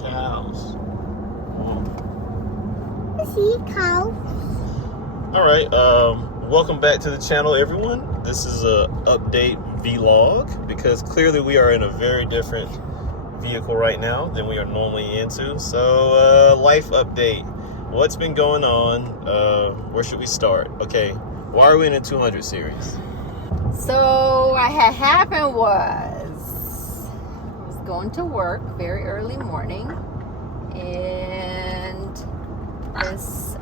Cows. See cow. All right. Welcome back to the channel, everyone. This is a update vlog because clearly we are in a very different vehicle right now than we are normally into. So, life update. What's been going on? Where should we start? Okay. Why are we in a 200 series? So what had happened was I was going to work very early morning, and this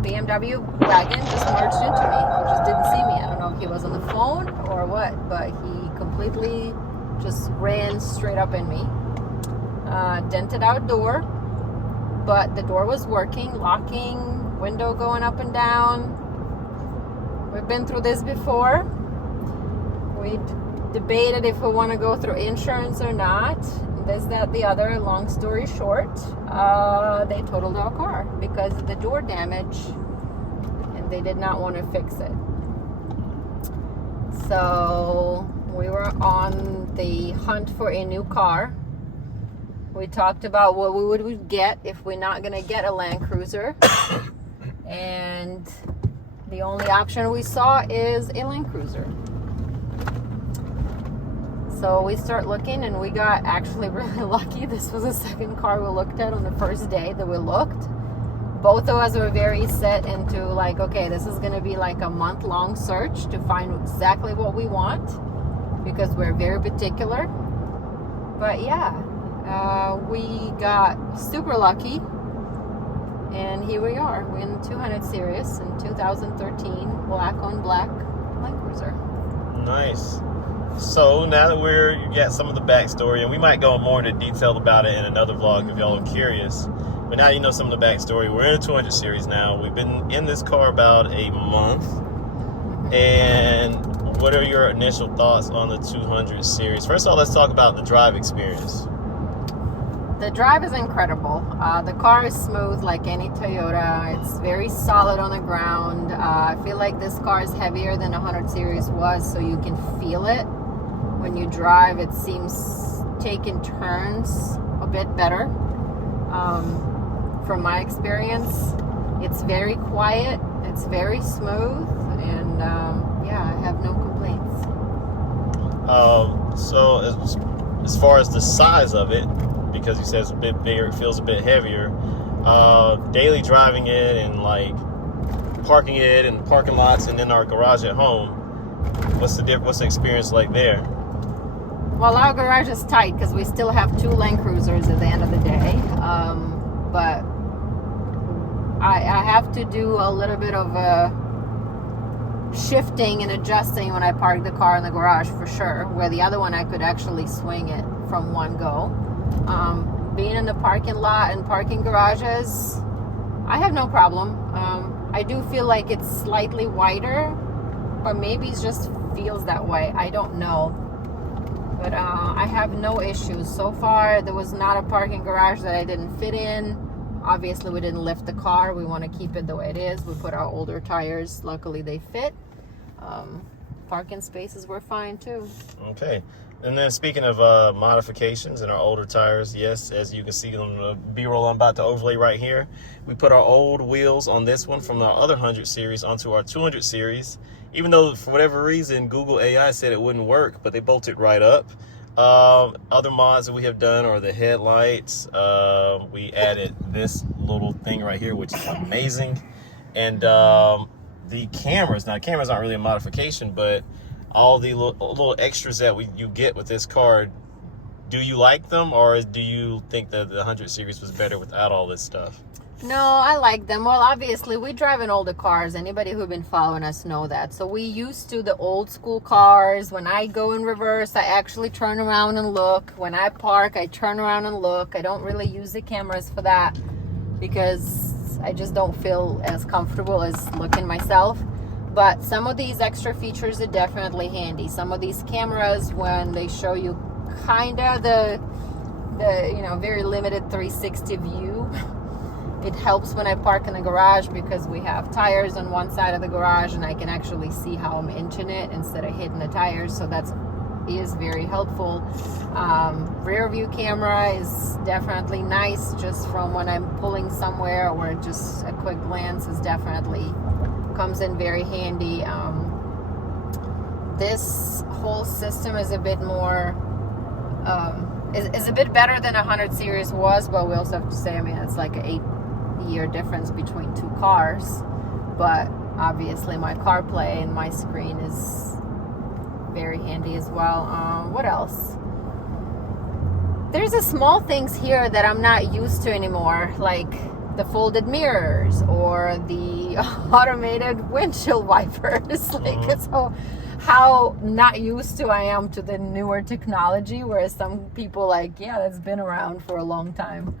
BMW wagon just merged into me. He just didn't see me. I don't know if he was on the phone or what, but he completely just ran straight up in me. Dented out door, but the door was working, locking, window going up and down. We've been through this before. We debated if we want to go through insurance or not. This, that, the other. Long story short, they totaled our car because of the door damage, and they did not want to fix it. So we were on the hunt for a new car. We talked about what we would get if we're not going to get a Land Cruiser. And the only option we saw is a Land Cruiser. So we start looking, and we got actually really lucky. This was the second car we looked at on the first day that we looked. Both of us were very set into like, okay, this is going to be like a month-long search to find exactly what we want because we're very particular. But yeah, we got super lucky. And here we are. We're in the 200 series in 2013, black on black Land Cruiser. Nice. So now that you got some of the backstory, and we might go more into detail about it in another vlog if y'all are curious. But now you know some of the backstory. We're in a 200 series now. We've been in this car about a month. And what are your initial thoughts on the 200 series? First of all, let's talk about the drive experience. The drive is incredible. The car is smooth like any Toyota. It's very solid on the ground. I feel like this car is heavier than the 100 series was, so you can feel it. When you drive, it seems taking turns a bit better. From my experience, it's very quiet. It's very smooth. And yeah, I have no complaints. So as far as the size of it, because you said it's a bit bigger, it feels a bit heavier. Daily driving it and like parking it in parking lots and in our garage at home. What's the experience like there? Well, our garage is tight because we still have two Land Cruisers at the end of the day. But I have to do a little bit of shifting and adjusting when I park the car in the garage for sure. Where the other one I could actually swing it from one go. Being in the parking lot and parking garages, I have no problem. I do feel like it's slightly wider, but maybe it just feels that way. I don't know. But I have no issues. So far, there was not a parking garage that I didn't fit in. Obviously, we didn't lift the car. We want to keep it the way it is. We put our older tires. Luckily, they fit. Parking spaces were fine, too. Okay. And then speaking of modifications and our older tires, yes, as you can see on the B-roll I'm about to overlay right here, we put our old wheels on this one from our other 100 series onto our 200 series. Even though for whatever reason Google AI said it wouldn't work, but they bolted right up. Other mods that we have done are the headlights. We added this little thing right here, which is amazing. And the cameras. Now, cameras aren't really a modification, but all the little extras that you get with this car, do you like them, or do you think that the 100 series was better without all this stuff? No, I like them. Well, obviously, we drive in older cars. Anybody who's been following us know that. So we used to the old school cars. When I go in reverse, I actually turn around and look. When I park, I turn around and look. I don't really use the cameras for that because I just don't feel as comfortable as looking myself. But some of these extra features are definitely handy. Some of these cameras, when they show you kind of the very limited 360 view, it helps when I park in the garage because we have tires on one side of the garage and I can actually see how I'm inching it instead of hitting the tires. So that is very helpful. Rear view camera is definitely nice, just from when I'm pulling somewhere, or just a quick glance is definitely comes in very handy. This whole system is a bit more is a bit better than 100 series was, but we also have to say, I mean, it's like an 8-year difference between two cars. But obviously my CarPlay and my screen is very handy as well. What else? There's a small things here that I'm not used to anymore, like the folded mirrors or the automated windshield wipers. Like, it's how not used to I am to the newer technology, whereas some people like, yeah, that's been around for a long time.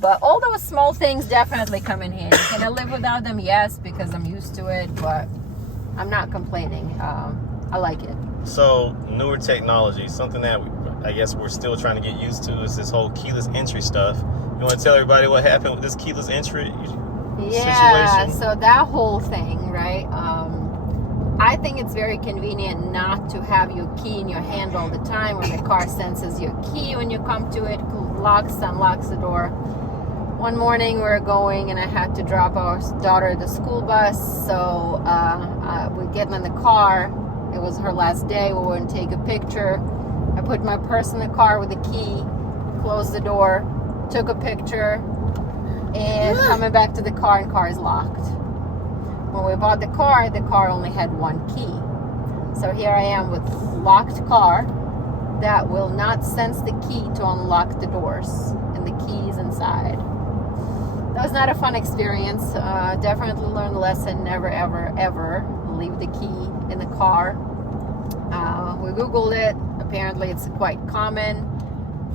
But all those small things definitely come in handy. Can I live without them? Yes, because I'm used to it, but I'm not complaining. I like it. So, newer technology, something that I guess we're still trying to get used to, is this whole keyless entry stuff. You want to tell everybody what happened with this keyless entry situation? So that whole thing, right? I think it's very convenient not to have your key in your hand all the time, when the car senses your key when you come to it, locks, unlocks the door. One morning we were going, and I had to drop our daughter at the school bus, so we're getting in the car. It was her last day. We were going to take a picture. I put my purse in the car with the key, closed the door, took a picture, and coming back to the car, and car is locked. When we bought the car only had one key. So here I am with locked car that will not sense the key to unlock the doors, and the key is inside. That was not a fun experience. Definitely learned the lesson. Never, ever, ever leave the key in the car. We Googled it. Apparently it's quite common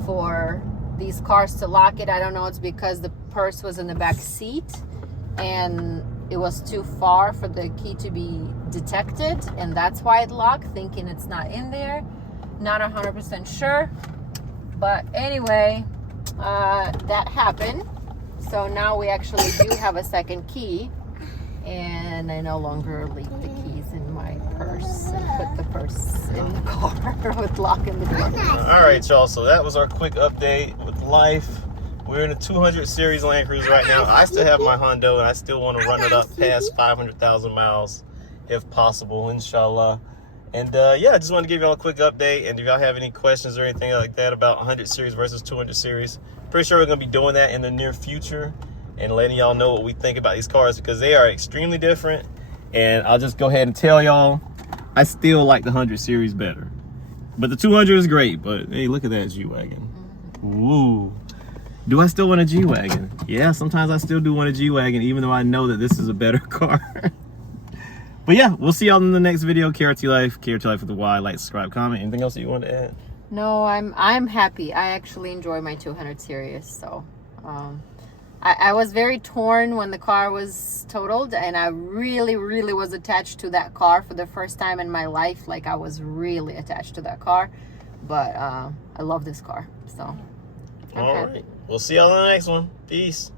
for these cars to lock it. I don't know, it's because the purse was in the back seat and it was too far for the key to be detected, and that's why it locked, thinking it's not in there. Not 100% sure, but anyway, that happened. So now we actually do have a second key, and I no longer leave the keys in my purse and put the purse in the car with locking the door. All right, y'all. So that was our quick update with life. We're in a 200 series Land Cruiser right now. I still have my Hondo, and I still want to run it up past 500,000 miles if possible, inshallah. And yeah, I just wanted to give y'all a quick update. And if y'all have any questions or anything like that about 100 series versus 200 series, pretty sure we're going to be doing that in the near future and letting y'all know what we think about these cars, because they are extremely different. And I'll just go ahead and tell y'all, I still like the 100 series better. But the 200 is great. But hey, look at that G-Wagon. Ooh. Do I still want a G-Wagon? Yeah, sometimes I still do want a G-Wagon, even though I know that this is a better car. But yeah, we'll see y'all in the next video. KRT Life with the Y. Like, subscribe, comment. Anything else that you want to add? No, I'm happy. I actually enjoy my 200 series. So I was very torn when the car was totaled, and I really, really was attached to that car for the first time in my life. Like, I was really attached to that car. But I love this car. So all right. We'll see y'all in the next one. Peace.